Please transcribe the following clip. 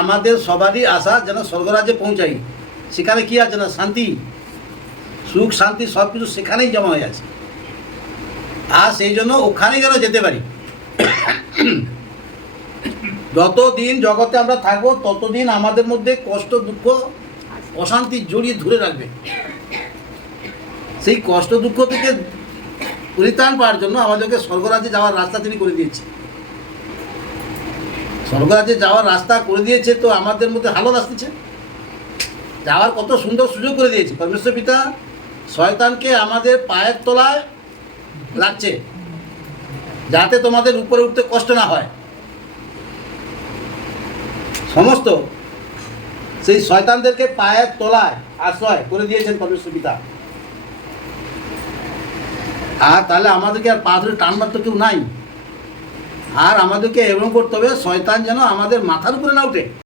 আমাদের সবারই আশা যেন স্বর্গরাজ্যে পৌঁছাই। সেখানে কি আছে না শান্তি, সুখ, শান্তি সব কিছু সেখানেই জমা হয়ে আছে। আর সেই জন্য ওখানেই যেন যেতে পারি। যতদিন জগতে আমরা থাকব, ততদিন আমাদের মধ্যে কষ্ট, দুঃখ, অশান্তি জড়িয়ে ধরে রাখবে। সেই কষ্ট, দুঃখ থেকে পরিত্রাণ পাওয়ার জন্য আমাদেরকে স্বর্গরাজ্যে যাওয়ার রাস্তা তিনি করে দিয়েছে স্বর্গরাজ্যে যাওয়ার রাস্তা করে দিয়েছে তো আমাদের মধ্যে হালত আসতেছে। যাওয়ার কত সুন্দর সুযোগ করে দিয়েছে। পরমেশ্বর পিতা শয়তানকে আমাদের পায়ের তলায় রাখছে, যাতে তোমাদের উপরে উঠতে কষ্ট না হয়। সমস্ত সেই শয়তানদেরকে পায়ের তলায় আশ্রয় করে দিয়েছেন পরমেশ্বর পিতা। আর তাহলে আমাদেরকে আর পা ধরে টানবার তো কেউ নাই। আর আমাদেরকে এরকম করতে হবে শয়তান যেন আমাদের মাথার উপরে না উঠে।